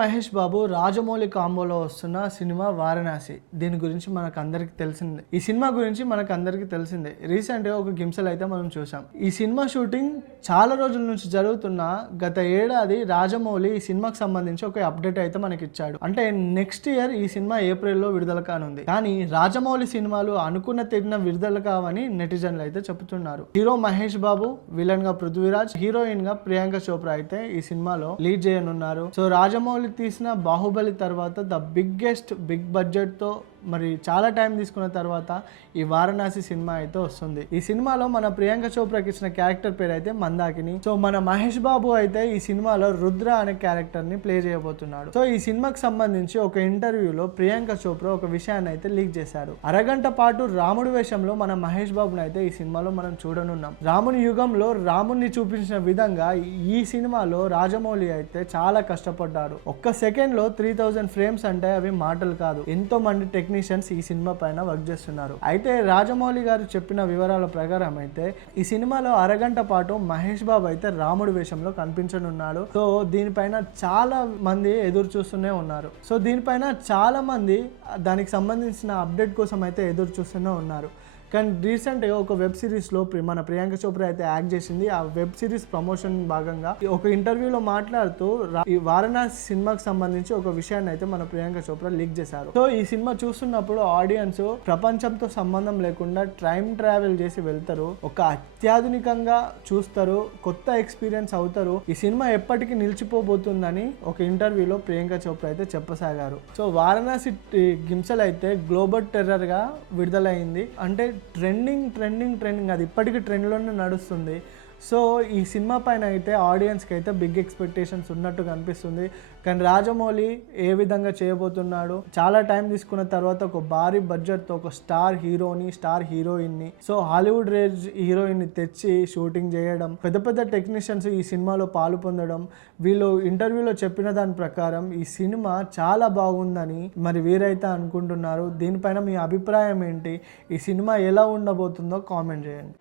మహేష్ బాబు రాజమౌళి కాంబోలో వస్తున్న సినిమా వారణాసి. దీని గురించి మనకు అందరికి తెలిసిందే. ఈ సినిమా గురించి మనకు అందరికి తెలిసిందే. రీసెంట్గా ఒక గిమ్సల్ అయితే మనం చూసాం. ఈ సినిమా షూటింగ్ చాలా రోజుల నుంచి జరుగుతున్న గత ఏడాది రాజమౌళి ఈ సినిమాకి సంబంధించి ఒక అప్డేట్ అయితే మనకి ఇచ్చాడు. అంటే నెక్స్ట్ ఇయర్ ఈ సినిమా ఏప్రిల్లో విడుదల కానుంది. కానీ రాజమౌళి సినిమాలు అనుకున్న తీరిన విడుదల కావని నెటిజన్లు అయితే చెప్తున్నారు. హీరో మహేష్ బాబు, విలన్ గా పృథ్వీరాజ్, హీరోయిన్ గా ప్రియాంక చోప్రా అయితే ఈ సినిమాలో లీడ్ చేయనున్నారు. సో రాజమౌళి తీసిన బాహుబలి తర్వాత ద బిగ్ బడ్జెట్ తో మరి చాలా టైం తీసుకున్న తర్వాత ఈ వారణాసి సినిమా అయితే వస్తుంది. ఈ సినిమాలో మన ప్రియాంక చోప్రాకి ఇచ్చిన క్యారెక్టర్ పేరు అయితే మందాకిని. సో మన మహేష్ బాబు అయితే ఈ సినిమాలో రుద్ర అనే క్యారెక్టర్ ని ప్లే చేయబోతున్నాడు. సో ఈ సినిమాకి సంబంధించి ఒక ఇంటర్వ్యూలో ప్రియాంక చోప్రా ఒక విషయాన్ని అయితే లీక్ చేశారు. అరగంట పాటు రాముడి వేషంలో మన మహేష్ బాబుని అయితే ఈ సినిమాలో మనం చూడనున్నాం. రాముని యుగంలో రాముని చూపించిన విధంగా ఈ సినిమాలో రాజమౌళి అయితే చాలా కష్టపడ్డారు. ఒక్క సెకండ్ లో 3000 ఫ్రేమ్స్ అంటే అవి మాటలు కాదు. ఎంతో మంది టెక్నీషియన్స్ ఈ సినిమా పైన వర్క్ చేస్తున్నారు. అయితే రాజమౌళి గారు చెప్పిన వివరాల ప్రకారం అయితే ఈ సినిమాలో అరగంట పాటు మహేష్ బాబు అయితే రాముడి వేషంలో కనిపించనున్నాడు. సో దీనిపైన చాలా మంది ఎదురు చూస్తూనే ఉన్నారు. సో దీనిపైన చాలా మంది దానికి సంబంధించిన అప్డేట్ కోసం అయితే ఎదురు చూస్తూనే ఉన్నారు. కానీ రీసెంట్గా ఒక వెబ్ సిరీస్లో మన ప్రియాంక చోప్రా అయితే యాక్ట్ చేసింది. ఆ వెబ్ సిరీస్ ప్రమోషన్ భాగంగా ఒక ఇంటర్వ్యూలో మాట్లాడుతూ ఈ వారణాసి సినిమాకి సంబంధించి ఒక విషయాన్ని అయితే మన ప్రియాంక చోప్రా లీక్ చేశారు. సో ఈ సినిమా చూస్తున్నప్పుడు ఆడియన్స్ ప్రపంచంతో సంబంధం లేకుండా టైం ట్రావెల్ చేసి వెళ్తారు, ఒక అత్యాధునికంగా చూస్తారు, కొత్త ఎక్స్పీరియన్స్ అవుతారు. ఈ సినిమా ఎప్పటికీ నిలిచిపోబోతుందని ఒక ఇంటర్వ్యూలో ప్రియాంక చోప్రా అయితే చెప్పసాగారు. సో వారణాసి గిమ్సల్ అయితే గ్లోబల్ టెర్రర్ గా విడుదలైంది. అంటే ట్రెండింగ్ అది ఇప్పటికీ ట్రెండ్లోనే నడుస్తుంది. సో ఈ సినిమా పైన అయితే ఆడియన్స్కి అయితే బిగ్ ఎక్స్పెక్టేషన్స్ ఉన్నట్టు కనిపిస్తుంది. కానీ రాజమౌళి ఏ విధంగా చేయబోతున్నాడు, చాలా టైం తీసుకున్న తర్వాత ఒక భారీ బడ్జెట్తో ఒక స్టార్ హీరోయిన్ని సో హాలీవుడ్ రేంజ్ హీరోయిన్ని తెచ్చి షూటింగ్ చేయడం, పెద్ద టెక్నీషియన్స్ ఈ సినిమాలో పాలు పొందడం, వీళ్ళు ఇంటర్వ్యూలో చెప్పిన దాని ప్రకారం ఈ సినిమా చాలా బాగుందని మరి వీరైతే అనుకుంటున్నారు. దీనిపైన మీ అభిప్రాయం ఏంటి? ఈ సినిమా ఎలా ఉండబోతుందో కామెంట్ చేయండి.